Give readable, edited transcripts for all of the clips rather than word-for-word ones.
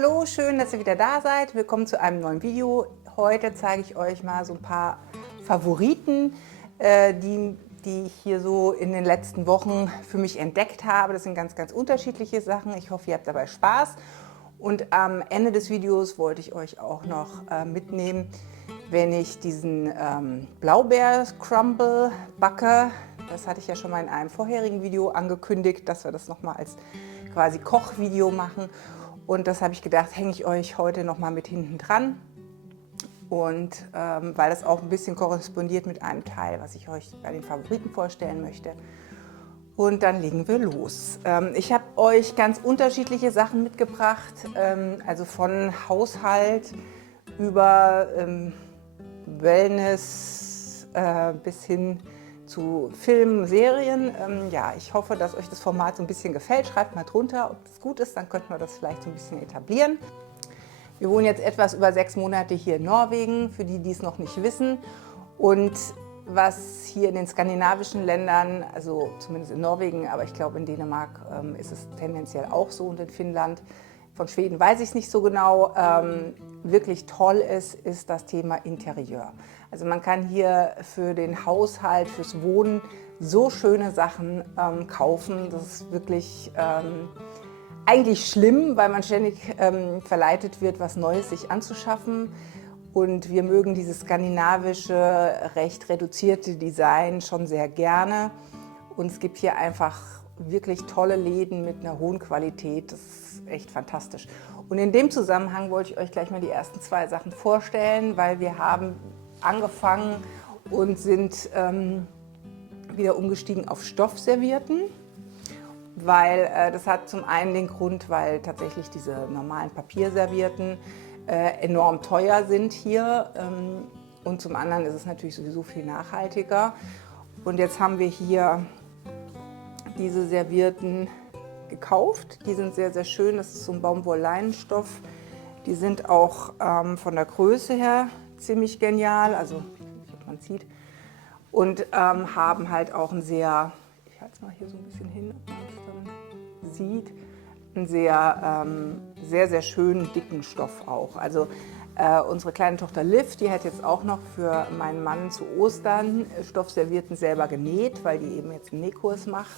Hallo, schön, dass ihr wieder da seid. Willkommen zu einem neuen Video. Heute zeige ich euch mal so ein paar Favoriten, die ich hier so in den letzten Wochen für mich entdeckt habe. Das sind ganz unterschiedliche Sachen. Ich hoffe, ihr habt dabei Spaß. Und am Ende des Videos wollte ich euch auch noch mitnehmen, wenn ich diesen Blaubeer-Crumble backe. Das hatte ich ja schon mal in einem vorherigen Video angekündigt, dass wir das nochmal als quasi Kochvideo machen. Und das habe ich gedacht, hänge ich euch heute noch mal mit hinten dran. Und weil das auch ein bisschen korrespondiert mit einem Teil, was ich euch bei den Favoriten vorstellen möchte. Und dann legen wir los. Ich habe euch ganz unterschiedliche Sachen mitgebracht, also von Haushalt über Wellness bis hin zu Filmen, Serien. Ja, ich hoffe, dass euch das Format so ein bisschen gefällt. Schreibt mal drunter, ob es gut ist, dann könnten wir das vielleicht so ein bisschen etablieren. Wir wohnen jetzt etwas über 6 Monate hier in Norwegen, für die, die es noch nicht wissen. Und was hier in den skandinavischen Ländern, also zumindest in Norwegen, aber ich glaube in Dänemark ist es tendenziell auch so und in Finnland, von Schweden weiß ich es nicht so genau, wirklich toll ist das Thema Interieur. Also man kann hier für den Haushalt, fürs Wohnen so schöne Sachen kaufen. Das ist wirklich eigentlich schlimm, weil man ständig verleitet wird, was Neues sich anzuschaffen. Und wir mögen dieses skandinavische, recht reduzierte Design schon sehr gerne. Und es gibt hier einfach wirklich tolle Läden mit einer hohen Qualität. Das ist echt fantastisch. Und in dem Zusammenhang wollte ich euch gleich mal die ersten 2 Sachen vorstellen, weil wir haben angefangen und sind wieder umgestiegen auf Stoffservietten. Weil das hat zum einen den Grund, weil tatsächlich diese normalen Papierservietten enorm teuer sind hier. Und zum anderen ist es natürlich sowieso viel nachhaltiger. Und jetzt haben wir hier diese Servietten gekauft. Die sind sehr schön. Das ist so ein Baumwoll-Leinenstoff. Die sind auch von der Größe her ziemlich genial. Also, man sieht. Und haben halt auch ein sehr, ich halte es mal hier so ein bisschen hin, ob man es dann sieht, einen sehr schönen dicken Stoff auch. Also unsere kleine Tochter Liv, die hat jetzt auch noch für meinen Mann zu Ostern Stoffservietten selber genäht, weil die eben jetzt einen Nähkurs macht,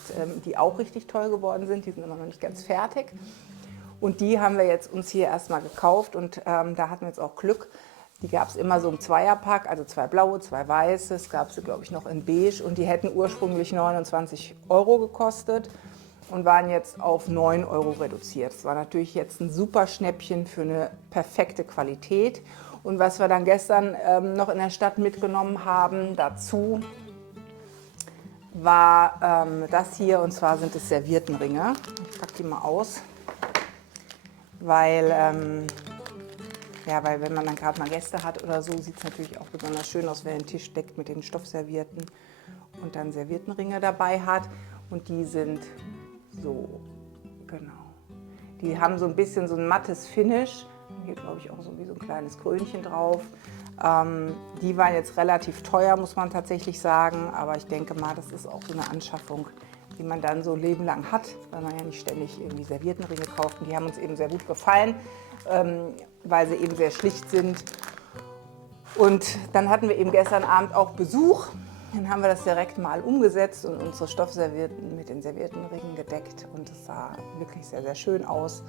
die auch richtig toll geworden sind. Die sind immer noch nicht ganz fertig. Und die haben wir jetzt uns hier erstmal gekauft und da hatten wir jetzt auch Glück. Die gab es immer so im Zweierpack, also 2 blaue, 2 weiße. Es gab sie, glaube ich, noch in beige und die hätten ursprünglich 29 € gekostet und waren jetzt auf 9 € reduziert. Das war natürlich jetzt ein super Schnäppchen für eine perfekte Qualität. Und was wir dann gestern noch in der Stadt mitgenommen haben dazu, war das hier, und zwar sind es Serviettenringe. Ich packe die mal aus, weil wenn man dann gerade mal Gäste hat oder so, sieht es natürlich auch besonders schön aus, wenn ein Tisch deckt mit den Stoffservietten und dann Serviettenringe dabei hat. Und die sind so, genau. Die haben so ein bisschen so ein mattes Finish. Hier glaube ich auch so wie so ein kleines Krönchen drauf. Die waren jetzt relativ teuer, muss man tatsächlich sagen. Aber ich denke mal, das ist auch so eine Anschaffung, die man dann so ein Leben lang hat, weil man ja nicht ständig irgendwie Serviettenringe kauft. Und die haben uns eben sehr gut gefallen, weil sie eben sehr schlicht sind. Und dann hatten wir eben gestern Abend auch Besuch. Dann haben wir das direkt mal umgesetzt und unsere Stoffservietten mit den Serviettenringen gedeckt. Und es sah wirklich sehr schön aus.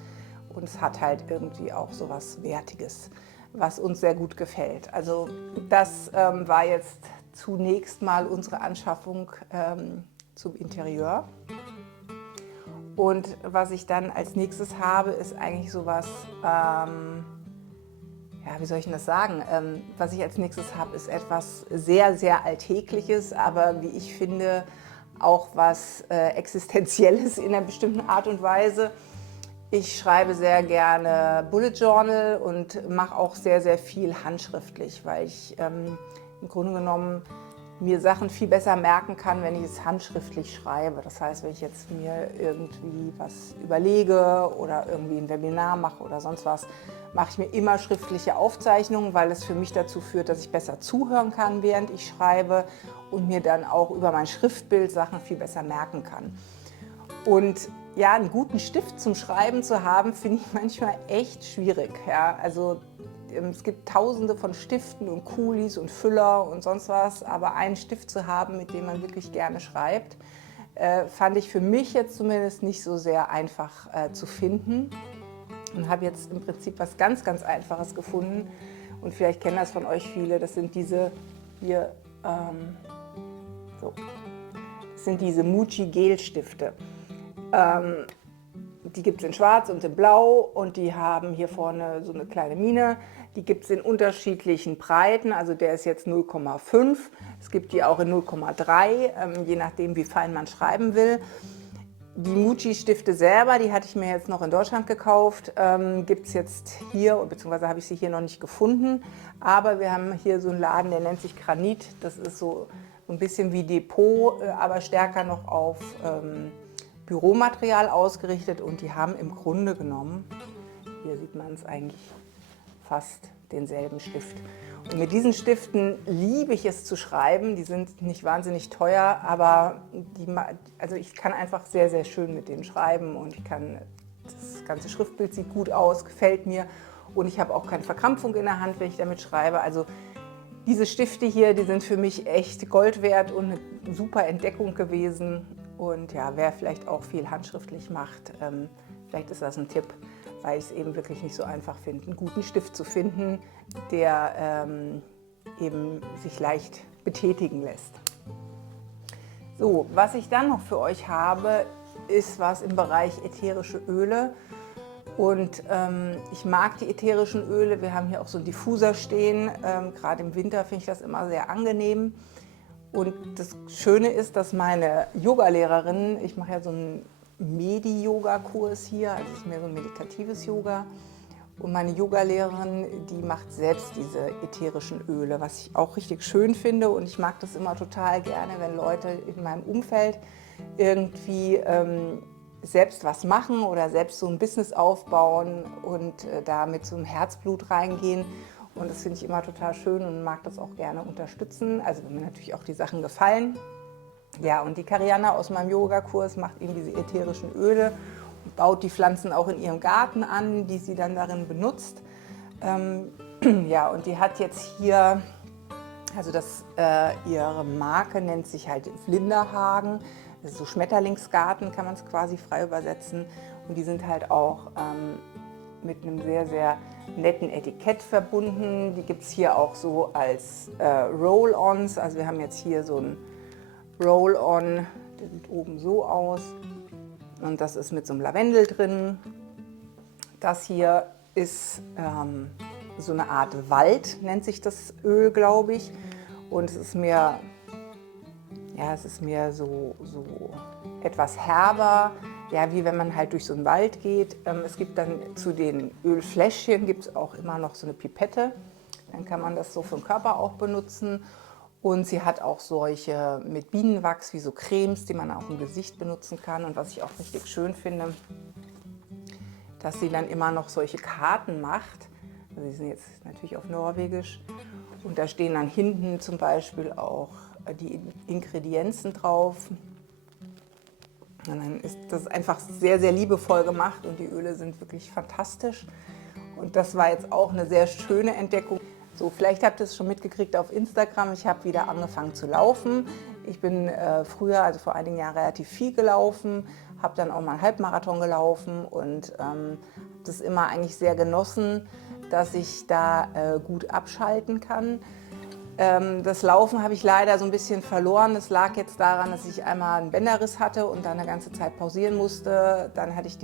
Und es hat halt irgendwie auch so was Wertiges, was uns sehr gut gefällt. Also das war jetzt zunächst mal unsere Anschaffung zum Interieur. Und was ich dann als nächstes habe, ist eigentlich sowas, ja, wie soll ich denn das sagen? Was ich als nächstes habe, ist etwas sehr Alltägliches, aber wie ich finde, auch was Existenzielles in einer bestimmten Art und Weise. Ich schreibe sehr gerne Bullet Journal und mache auch sehr viel handschriftlich, weil ich im Grunde genommen mir Sachen viel besser merken kann, wenn ich es handschriftlich schreibe. Das heißt, wenn ich jetzt mir irgendwie was überlege oder irgendwie ein Webinar mache oder sonst was, mache ich mir immer schriftliche Aufzeichnungen, weil es für mich dazu führt, dass ich besser zuhören kann, während ich schreibe und mir dann auch über mein Schriftbild Sachen viel besser merken kann. Und ja, einen guten Stift zum Schreiben zu haben, finde ich manchmal echt schwierig. Ja? Also es gibt tausende von Stiften und Kulis und Füller und sonst was, aber einen Stift zu haben, mit dem man wirklich gerne schreibt, fand ich für mich jetzt zumindest nicht so sehr einfach zu finden. Und habe jetzt im Prinzip was ganz, ganz Einfaches gefunden. Und vielleicht kennen das von euch viele. Das sind diese hier, so. Das sind diese Muji Gel-Stifte. Die gibt es in Schwarz und in Blau und die haben hier vorne so eine kleine Mine. Die gibt es in unterschiedlichen Breiten, also der ist jetzt 0,5. Es gibt die auch in 0,3, je nachdem wie fein man schreiben will. Die Muji-Stifte selber, die hatte ich mir jetzt noch in Deutschland gekauft, gibt es jetzt hier, beziehungsweise habe ich sie hier noch nicht gefunden. Aber wir haben hier so einen Laden, der nennt sich Granit. Das ist so ein bisschen wie Depot, aber stärker noch auf Büromaterial ausgerichtet. Und die haben im Grunde genommen, hier sieht man es eigentlich, fast denselben Stift. Und mit diesen Stiften liebe ich es zu schreiben. Die sind nicht wahnsinnig teuer, aber also ich kann einfach sehr, sehr schön mit denen schreiben und das ganze Schriftbild sieht gut aus, gefällt mir und ich habe auch keine Verkrampfung in der Hand, wenn ich damit schreibe. Also diese Stifte hier, die sind für mich echt Gold wert und eine super Entdeckung gewesen. Und ja, wer vielleicht auch viel handschriftlich macht, vielleicht ist das ein Tipp, weil ich es eben wirklich nicht so einfach finde, einen guten Stift zu finden, der eben sich leicht betätigen lässt. So, was ich dann noch für euch habe, ist was im Bereich ätherische Öle. Und ich mag die ätherischen Öle. Wir haben hier auch so einen Diffuser stehen. Gerade im Winter finde ich das immer sehr angenehm. Und das Schöne ist, dass meine Yogalehrerin, ich mache ja so einen Medi-Yoga-Kurs hier, also es ist mehr so ein meditatives Yoga. Und meine Yogalehrerin, die macht selbst diese ätherischen Öle, was ich auch richtig schön finde. Und ich mag das immer total gerne, wenn Leute in meinem Umfeld irgendwie selbst was machen oder selbst so ein Business aufbauen und da mit so einem Herzblut reingehen. Und das finde ich immer total schön und mag das auch gerne unterstützen. Also wenn mir natürlich auch die Sachen gefallen. Ja, und die Karianna aus meinem Yoga-Kurs macht eben diese ätherischen Öle und baut die Pflanzen auch in ihrem Garten an, die sie dann darin benutzt. Ja, und die hat jetzt hier, also ihre Marke nennt sich halt Vlinderhagen. Das ist so Schmetterlingsgarten, kann man es quasi frei übersetzen. Und die sind halt auch mit einem sehr, sehr netten Etikett verbunden. Die gibt es hier auch so als Roll-Ons. Also wir haben jetzt hier so ein Roll-On, der sieht oben so aus. Und das ist mit so einem Lavendel drin. Das hier ist so eine Art Wald, nennt sich das Öl, glaube ich. Und es ist mir so etwas herber, ja, wie wenn man halt durch so einen Wald geht. Es gibt dann zu den Ölfläschchen gibt es auch immer noch so eine Pipette. Dann kann man das so für den Körper auch benutzen. Und sie hat auch solche mit Bienenwachs wie so Cremes, die man auch im Gesicht benutzen kann. Und was ich auch richtig schön finde, dass sie dann immer noch solche Karten macht. Also die sind jetzt natürlich auf Norwegisch. Und da stehen dann hinten zum Beispiel auch die Ingredienzen drauf. Und dann ist das einfach sehr, sehr liebevoll gemacht und die Öle sind wirklich fantastisch. Und das war jetzt auch eine sehr schöne Entdeckung. So, vielleicht habt ihr es schon mitgekriegt auf Instagram, ich habe wieder angefangen zu laufen. Ich bin früher, also vor einigen Jahren, relativ viel gelaufen, habe dann auch mal einen Halbmarathon gelaufen und habe das immer eigentlich sehr genossen, dass ich da gut abschalten kann. Das Laufen habe ich leider so ein bisschen verloren. Das lag jetzt daran, dass ich einmal einen Bänderriss hatte und dann eine ganze Zeit pausieren musste. Dann hatte ich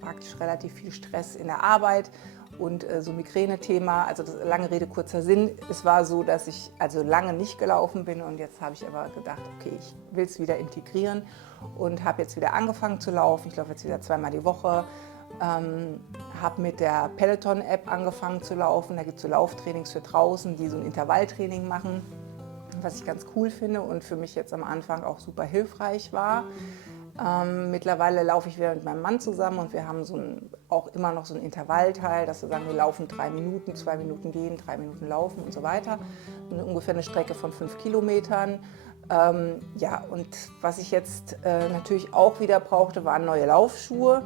praktisch relativ viel Stress in der Arbeit und so Migräne-Thema. Also das, lange Rede, kurzer Sinn. Es war so, dass ich also lange nicht gelaufen bin und jetzt habe ich aber gedacht, okay, ich will es wieder integrieren und habe jetzt wieder angefangen zu laufen. Ich laufe jetzt wieder 2-mal die Woche. Habe mit der Peloton-App angefangen zu laufen. Da gibt es so Lauftrainings für draußen, die so ein Intervalltraining machen, was ich ganz cool finde und für mich jetzt am Anfang auch super hilfreich war. Mittlerweile laufe ich wieder mit meinem Mann zusammen und wir haben auch immer noch so ein Intervallteil, dass wir sagen, wir laufen 3 Minuten, 2 Minuten gehen, 3 Minuten laufen und so weiter. Und ungefähr eine Strecke von 5 Kilometern. Ja, und was ich jetzt natürlich auch wieder brauchte, waren neue Laufschuhe.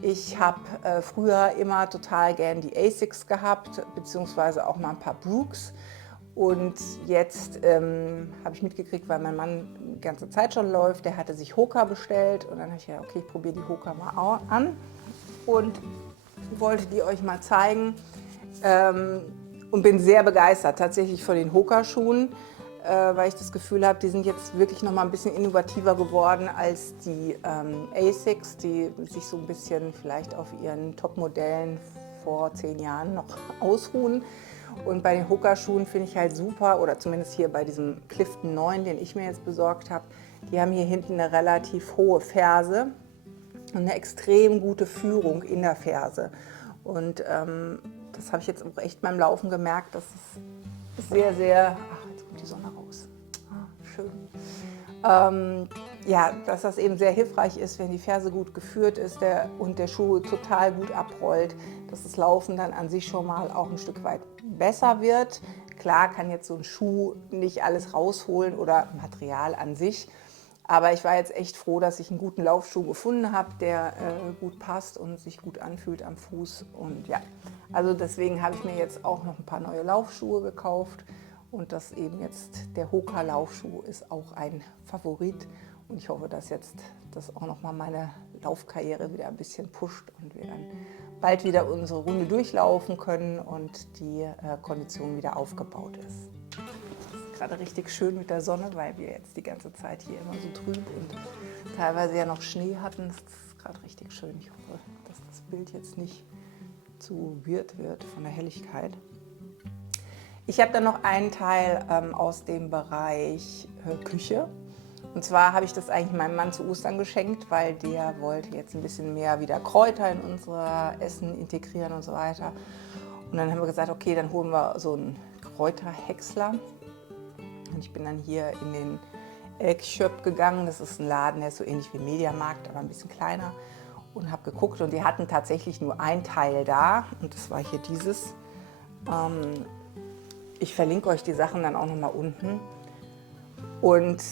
Ich habe früher immer total gern die Asics gehabt, beziehungsweise auch mal ein paar Brooks. Und jetzt habe ich mitgekriegt, weil mein Mann die ganze Zeit schon läuft, der hatte sich Hoka bestellt. Und dann habe ich gedacht, okay, ich probiere die Hoka mal an und wollte die euch mal zeigen. Und bin sehr begeistert tatsächlich von den Hoka-Schuhen, weil ich das Gefühl habe, die sind jetzt wirklich noch mal ein bisschen innovativer geworden als die Asics, die sich so ein bisschen vielleicht auf ihren Top-Modellen vor 10 Jahren noch ausruhen. Und bei den Hoka-Schuhen finde ich halt super, oder zumindest hier bei diesem Clifton 9, den ich mir jetzt besorgt habe, die haben hier hinten eine relativ hohe Ferse und eine extrem gute Führung in der Ferse. Und das habe ich jetzt auch echt beim Laufen gemerkt, dass es sehr, sehr, ach, jetzt kommt die Sonne raus, schön. Ja, dass das eben sehr hilfreich ist, wenn die Ferse gut geführt ist und der Schuh total gut abrollt, dass das Laufen dann an sich schon mal auch ein Stück weit besser wird. Klar kann jetzt so ein Schuh nicht alles rausholen oder Material an sich, aber ich war jetzt echt froh, dass ich einen guten Laufschuh gefunden habe, der gut passt und sich gut anfühlt am Fuß. Und ja, also deswegen habe ich mir jetzt auch noch ein paar neue Laufschuhe gekauft. Und das eben jetzt, der Hoka-Laufschuh ist auch ein Favorit. Und ich hoffe, dass jetzt das auch nochmal meine Laufkarriere wieder ein bisschen pusht und wir dann bald wieder unsere Runde durchlaufen können und die Kondition wieder aufgebaut ist. Das ist gerade richtig schön mit der Sonne, weil wir jetzt die ganze Zeit hier immer so trüb und teilweise ja noch Schnee hatten. Das ist gerade richtig schön. Ich hoffe, dass das Bild jetzt nicht zu weird wird von der Helligkeit. Ich habe dann noch einen Teil aus dem Bereich Küche. Und zwar habe ich das eigentlich meinem Mann zu Ostern geschenkt, weil der wollte jetzt ein bisschen mehr wieder Kräuter in unser Essen integrieren und so weiter. Und dann haben wir gesagt, okay, dann holen wir so einen Kräuterhäcksler. Und ich bin dann hier in den Elkshop gegangen. Das ist ein Laden, der ist so ähnlich wie Mediamarkt, aber ein bisschen kleiner. Und habe geguckt und die hatten tatsächlich nur ein Teil da. Und das war hier dieses. Ich verlinke euch die Sachen dann auch noch mal unten. Und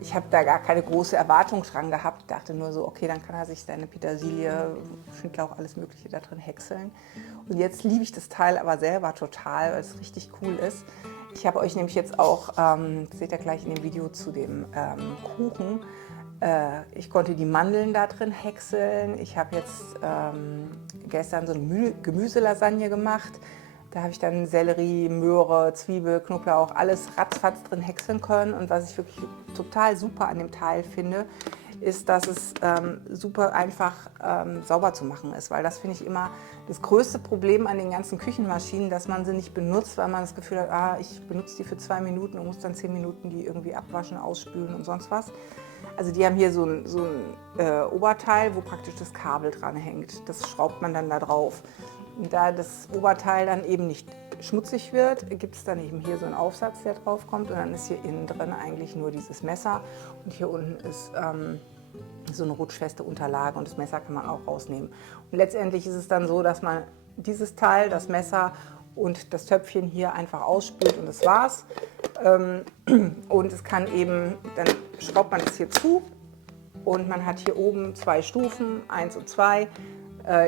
ich habe da gar keine große Erwartung dran gehabt. Dachte nur so, okay, dann kann er sich seine Petersilie, Schnittlauch, alles Mögliche da drin häckseln. Und jetzt liebe ich das Teil aber selber total, weil es richtig cool ist. Ich habe euch nämlich jetzt auch, das seht ihr gleich in dem Video zu dem Kuchen, ich konnte die Mandeln da drin häckseln. Ich habe jetzt gestern so eine Gemüselasagne gemacht. Da habe ich dann Sellerie, Möhre, Zwiebel, Knoblauch, alles ratzfatz drin häckseln können. Und was ich wirklich total super an dem Teil finde, ist, dass es super einfach sauber zu machen ist. Weil das finde ich immer das größte Problem an den ganzen Küchenmaschinen, dass man sie nicht benutzt, weil man das Gefühl hat, ich benutze die für 2 Minuten und muss dann 10 Minuten die irgendwie abwaschen, ausspülen und sonst was. Also die haben hier so ein Oberteil, wo praktisch das Kabel dran hängt. Das schraubt man dann da drauf. Und da das Oberteil dann eben nicht schmutzig wird, gibt es dann eben hier so einen Aufsatz, der drauf kommt. Und dann ist hier innen drin eigentlich nur dieses Messer. Und hier unten ist so eine rutschfeste Unterlage und das Messer kann man auch rausnehmen. Und letztendlich ist es dann so, dass man dieses Teil, das Messer und das Töpfchen hier einfach ausspült und das war's. Und es kann eben, dann schraubt man das hier zu und man hat hier oben 2 Stufen, 1 und 2.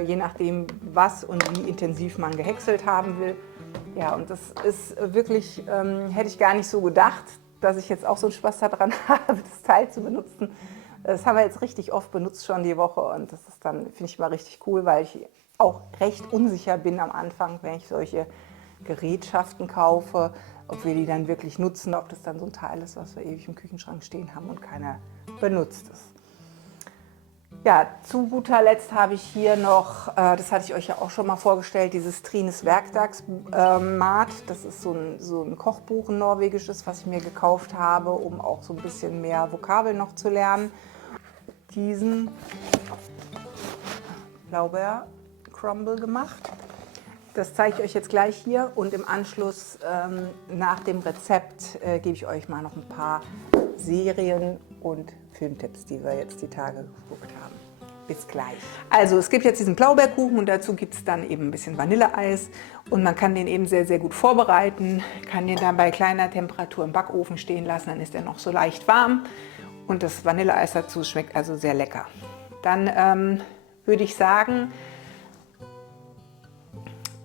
Je nachdem, was und wie intensiv man gehäckselt haben will. Ja, und das ist wirklich, hätte ich gar nicht so gedacht, dass ich jetzt auch so einen Spaß daran habe, das Teil zu benutzen. Das haben wir jetzt richtig oft benutzt schon die Woche und das ist dann, finde ich mal richtig cool, weil ich auch recht unsicher bin am Anfang, wenn ich solche Gerätschaften kaufe, ob wir die dann wirklich nutzen, ob das dann so ein Teil ist, was wir ewig im Küchenschrank stehen haben und keiner benutzt es. Ja, zu guter Letzt habe ich hier noch, das hatte ich euch ja auch schon mal vorgestellt, dieses Trines Werktagsmat. Das ist so ein Kochbuch, ein norwegisches, was ich mir gekauft habe, um auch so ein bisschen mehr Vokabeln noch zu lernen. Diesen Blaubeer-Crumble gemacht. Das zeige ich euch jetzt gleich hier und im Anschluss nach dem Rezept gebe ich euch mal noch ein paar Serien und Filmtipps, die wir jetzt die Tage geguckt haben. bis gleich. Also es gibt jetzt diesen Blaubeerkuchen und dazu gibt es dann eben ein bisschen Vanilleeis und man kann den eben sehr, sehr gut vorbereiten, kann den dann bei kleiner Temperatur im Backofen stehen lassen, dann ist er noch so leicht warm und das Vanilleeis dazu schmeckt also sehr lecker. Dann würde ich sagen,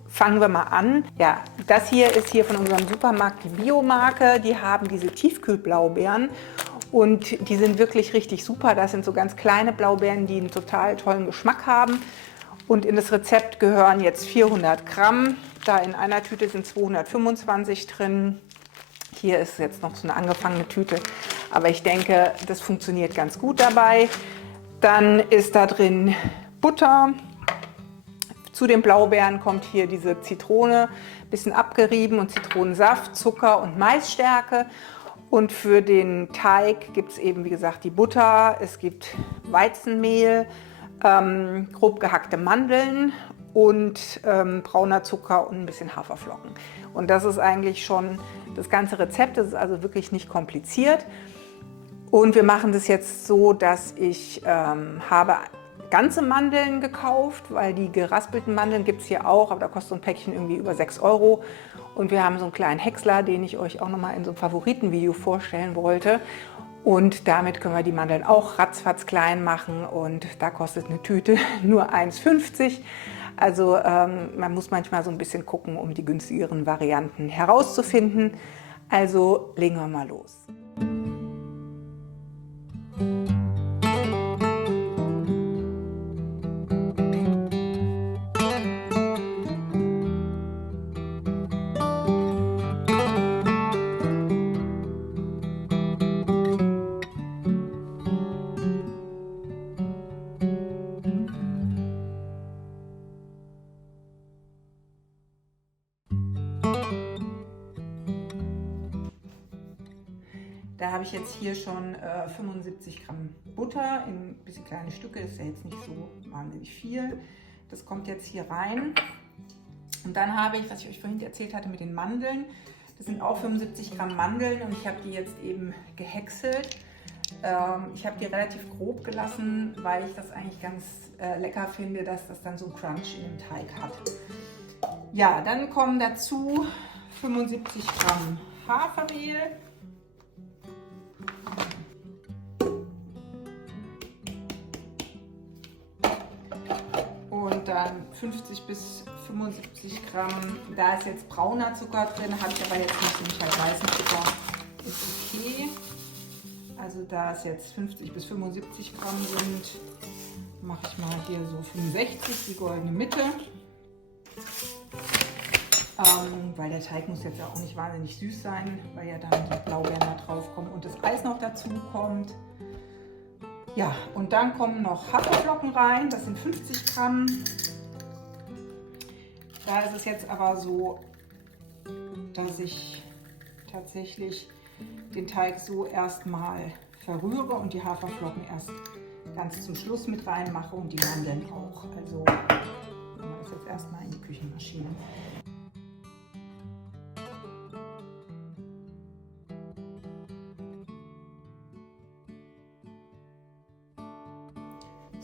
fangen wir mal an. Ja, das hier ist hier von unserem Supermarkt die Biomarke. Die haben diese Tiefkühlblaubeeren und die sind wirklich richtig super. Das sind so ganz kleine Blaubeeren, die einen total tollen Geschmack haben. Und in das Rezept gehören jetzt 400 Gramm. Da in einer Tüte sind 225 drin. Hier ist jetzt noch so eine angefangene Tüte, aber ich denke, das funktioniert ganz gut dabei. Dann ist da drin Butter. Zu den Blaubeeren kommt hier diese Zitrone, ein bisschen abgerieben und Zitronensaft, Zucker und Maisstärke. Und für den Teig gibt es eben, wie gesagt, die Butter, es gibt Weizenmehl, grob gehackte Mandeln und brauner Zucker und ein bisschen Haferflocken. Und das ist eigentlich schon das ganze Rezept, das ist also wirklich nicht kompliziert. Und wir machen das jetzt so, dass ich habe ganze Mandeln gekauft, weil die geraspelten Mandeln gibt es hier auch, aber da kostet so ein Päckchen irgendwie über 6 €. Und wir haben so einen kleinen Häcksler, den ich euch auch nochmal in so einem Favoritenvideo vorstellen wollte. Und damit können wir die Mandeln auch ratzfatz klein machen und da kostet eine Tüte nur 1,50 €. Also man muss manchmal so ein bisschen gucken, um die günstigeren Varianten herauszufinden. Also legen wir mal los. Da habe ich jetzt hier schon 75 Gramm Butter in ein bisschen kleine Stücke, das ist ja jetzt nicht so wahnsinnig viel. Das kommt jetzt hier rein. Und dann habe ich, was ich euch vorhin erzählt hatte mit den Mandeln, das sind auch 75 Gramm Mandeln und ich habe die jetzt eben gehäckselt. Ich habe die relativ grob gelassen, weil ich das eigentlich ganz lecker finde, dass das dann so einen Crunch in dem Teig hat. Ja, dann kommen dazu 75 Gramm Hafermehl. Und dann 50 bis 75 Gramm, da ist jetzt brauner Zucker drin, habe ich aber jetzt nicht, nämlich halt weißen Zucker, ist okay. Also da es jetzt 50 bis 75 Gramm sind, mache ich mal hier so 65, die goldene Mitte. Weil der Teig muss jetzt ja auch nicht wahnsinnig süß sein, weil ja dann die Blaubeeren da drauf kommen und das Eis noch dazu kommt. Ja, und dann kommen noch Haferflocken rein, das sind 50 Gramm. Da ist es jetzt aber so, dass ich tatsächlich den Teig so erstmal verrühre und die Haferflocken erst ganz zum Schluss mit reinmache und die Mandeln auch. Also machen wir das jetzt erstmal in die Küchenmaschine.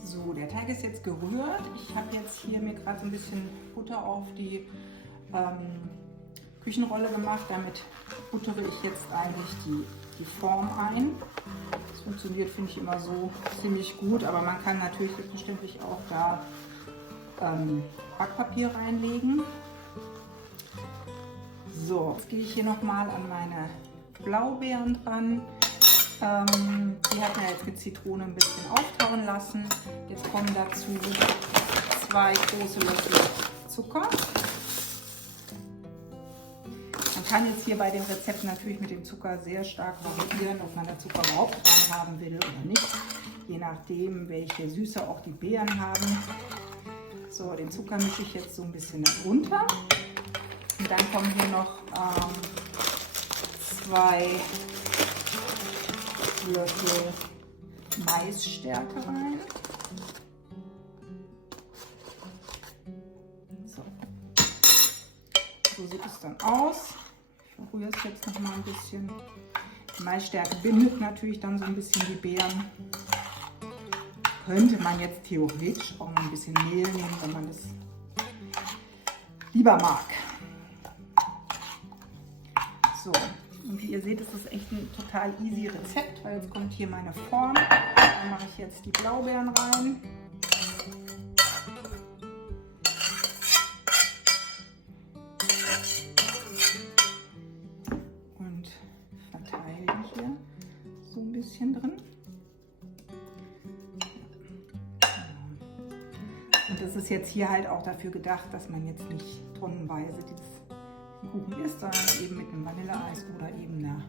So, der Teig ist jetzt gerührt. Ich habe jetzt hier mir gerade ein bisschen Butter auf die Küchenrolle gemacht. Damit buttere ich jetzt eigentlich die Form ein. Das funktioniert, finde ich, immer so ziemlich gut, aber man kann natürlich selbstverständlich auch da Backpapier reinlegen. So, jetzt gehe ich hier nochmal an meine Blaubeeren dran. Die hat man jetzt mit Zitrone ein bisschen auftauen lassen. Jetzt kommen dazu 2 große Löffel Zucker. Man kann jetzt hier bei dem Rezept natürlich mit dem Zucker sehr stark variieren, ob man da Zucker überhaupt dran haben will oder nicht. Je nachdem, welche Süße auch die Beeren haben. So, den Zucker mische ich jetzt so ein bisschen darunter. Und dann kommen hier noch 2 Löffel Maisstärke rein. So sieht es dann aus. Ich verrühre es jetzt noch mal ein bisschen. Die Maisstärke bindet natürlich dann so ein bisschen die Beeren. könnte man jetzt theoretisch auch noch ein bisschen Mehl nehmen, wenn man das lieber mag. So, und wie ihr seht, ist das echt ein total easy Rezept, weil jetzt kommt hier meine Form. Da mache ich jetzt die Blaubeeren rein. Und verteile die hier so ein bisschen drin. Und das ist jetzt hier halt auch dafür gedacht, dass man jetzt nicht tonnenweise diesen Kuchen isst, sondern eben mit einem Vanilleeis oder eben einer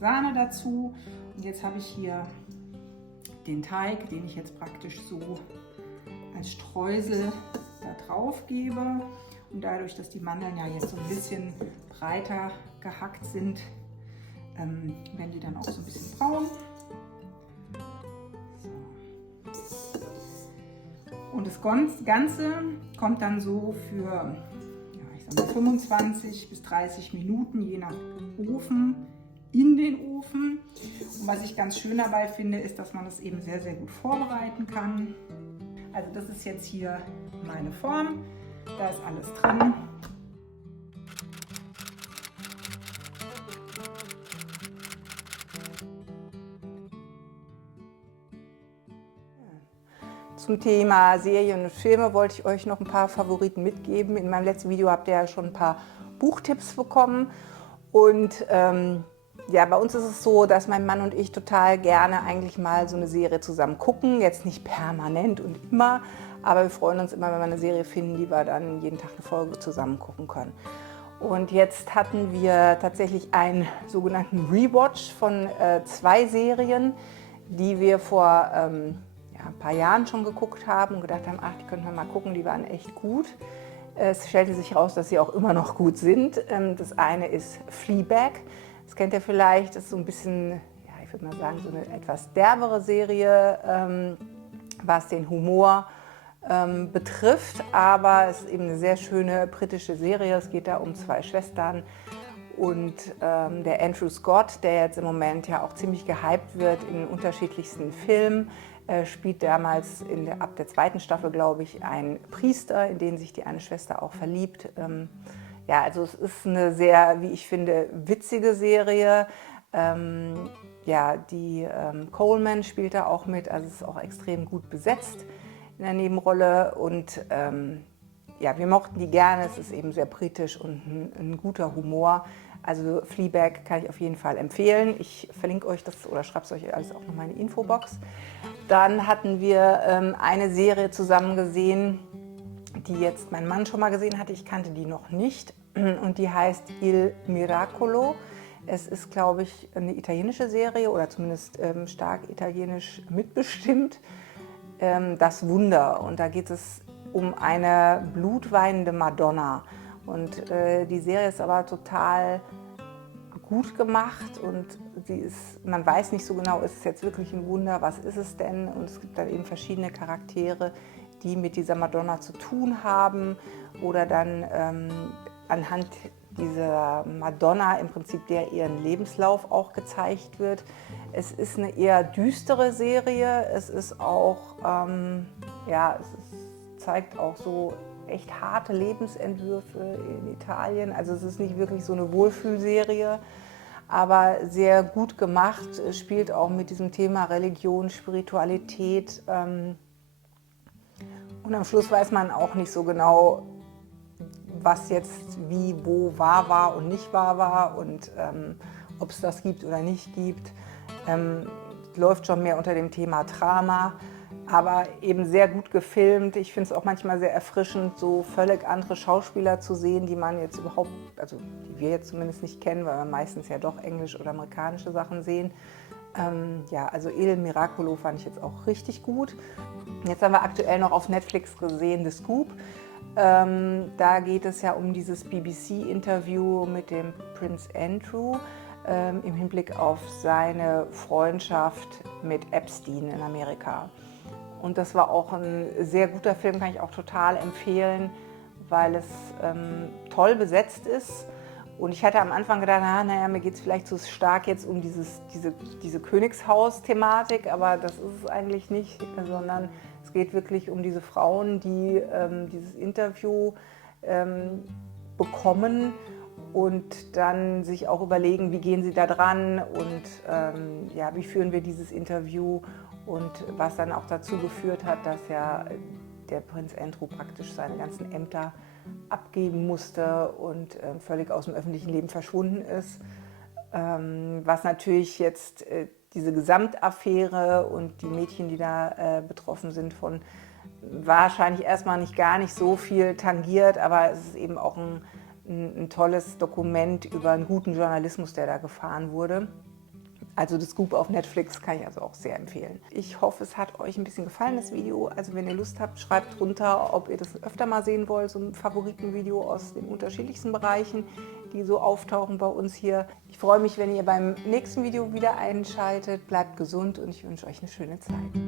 Sahne dazu. Und jetzt habe ich hier den Teig, den ich jetzt praktisch so als Streusel da drauf gebe. Und dadurch, dass die Mandeln ja jetzt so ein bisschen breiter gehackt sind, werden die dann auch so ein bisschen braun. Und das Ganze kommt dann so für, ja, ich sag mal 25 bis 30 Minuten, je nach Ofen, in den Ofen. Und was ich ganz schön dabei finde, ist, dass man das eben sehr, sehr gut vorbereiten kann. Also das ist jetzt hier meine Form, da ist alles drin. Zum Thema Serien und Filme wollte ich euch noch ein paar Favoriten mitgeben. In meinem letzten Video habt ihr ja schon ein paar Buchtipps bekommen. Und ja, bei uns ist es so, dass mein Mann und ich total gerne eigentlich mal so eine Serie zusammen gucken. Jetzt nicht permanent und immer, aber wir freuen uns immer, wenn wir eine Serie finden, die wir dann jeden Tag eine Folge zusammen gucken können. Und jetzt hatten wir tatsächlich einen sogenannten Rewatch von 2 Serien, die wir vor ein paar Jahren schon geguckt haben und gedacht haben, ach, die könnten wir mal gucken, die waren echt gut. Es stellte sich heraus, dass sie auch immer noch gut sind. Das eine ist Fleabag, das kennt ihr vielleicht, das ist so ein bisschen, ja, ich würde mal sagen, so eine etwas derbere Serie, was den Humor betrifft, aber es ist eben eine sehr schöne britische Serie. Es geht da um 2 Schwestern und der Andrew Scott, der jetzt im Moment ja auch ziemlich gehypt wird in unterschiedlichsten Filmen, spielt damals ab der 2. Staffel, glaube ich, einen Priester, in den sich die eine Schwester auch verliebt. Ja, also es ist eine sehr, wie ich finde, witzige Serie. Ja, die Coleman spielt da auch mit, also es ist auch extrem gut besetzt in der Nebenrolle und ja, wir mochten die gerne, es ist eben sehr britisch und ein guter Humor. Also Fleabag kann ich auf jeden Fall empfehlen. Ich verlinke euch das oder schreibe es euch alles auch nochmal in die Infobox. Dann hatten wir eine Serie zusammen gesehen, die jetzt mein Mann schon mal gesehen hatte. Ich kannte die noch nicht und die heißt Il Miracolo. Es ist, glaube ich, eine italienische Serie oder zumindest stark italienisch mitbestimmt. Das Wunder. Und da geht es um eine blutweinende Madonna. Und die Serie ist aber total gut gemacht und man weiß nicht so genau, ist es jetzt wirklich ein Wunder, was ist es denn? Und es gibt dann eben verschiedene Charaktere, die mit dieser Madonna zu tun haben oder dann anhand dieser Madonna im Prinzip der ihren Lebenslauf auch gezeigt wird. Es ist eine eher düstere Serie, es ist auch, ja, zeigt auch so echt harte Lebensentwürfe in Italien. Also es ist nicht wirklich so eine Wohlfühlserie, aber sehr gut gemacht. Es spielt auch mit diesem Thema Religion, Spiritualität. Und am Schluss weiß man auch nicht so genau, was jetzt wie, wo wahr war und nicht wahr war und ob es das gibt oder nicht gibt. Läuft schon mehr unter dem Thema Drama. Aber eben sehr gut gefilmt. Ich finde es auch manchmal sehr erfrischend, so völlig andere Schauspieler zu sehen, die man jetzt überhaupt, also die wir jetzt zumindest nicht kennen, weil wir meistens ja doch englisch- oder amerikanische Sachen sehen. Ja, also Il Miracolo fand ich jetzt auch richtig gut. Jetzt haben wir aktuell noch auf Netflix gesehen, The Scoop. Da geht es ja um dieses BBC-Interview mit dem Prince Andrew im Hinblick auf seine Freundschaft mit Epstein in Amerika. Und das war auch ein sehr guter Film, kann ich auch total empfehlen, weil es toll besetzt ist Und ich hatte am Anfang gedacht, naja, mir geht es vielleicht zu stark jetzt um diese Königshaus-Thematik, aber das ist es eigentlich nicht, sondern es geht wirklich um diese Frauen, die dieses Interview bekommen und dann sich auch überlegen, wie gehen sie da dran und ja, wie führen wir dieses Interview und was dann auch dazu geführt hat, dass ja der Prinz Andrew praktisch seine ganzen Ämter abgeben musste und völlig aus dem öffentlichen Leben verschwunden ist. Was natürlich jetzt diese Gesamtaffäre und die Mädchen, die da betroffen sind, von wahrscheinlich erstmal gar nicht so viel tangiert, aber es ist eben auch ein tolles Dokument über einen guten Journalismus, der da gefahren wurde. Also das Scoop auf Netflix kann ich also auch sehr empfehlen. Ich hoffe, es hat euch ein bisschen gefallen, das Video. Also wenn ihr Lust habt, schreibt drunter, ob ihr das öfter mal sehen wollt, so ein Favoritenvideo aus den unterschiedlichsten Bereichen, die so auftauchen bei uns hier. Ich freue mich, wenn ihr beim nächsten Video wieder einschaltet. Bleibt gesund und ich wünsche euch eine schöne Zeit.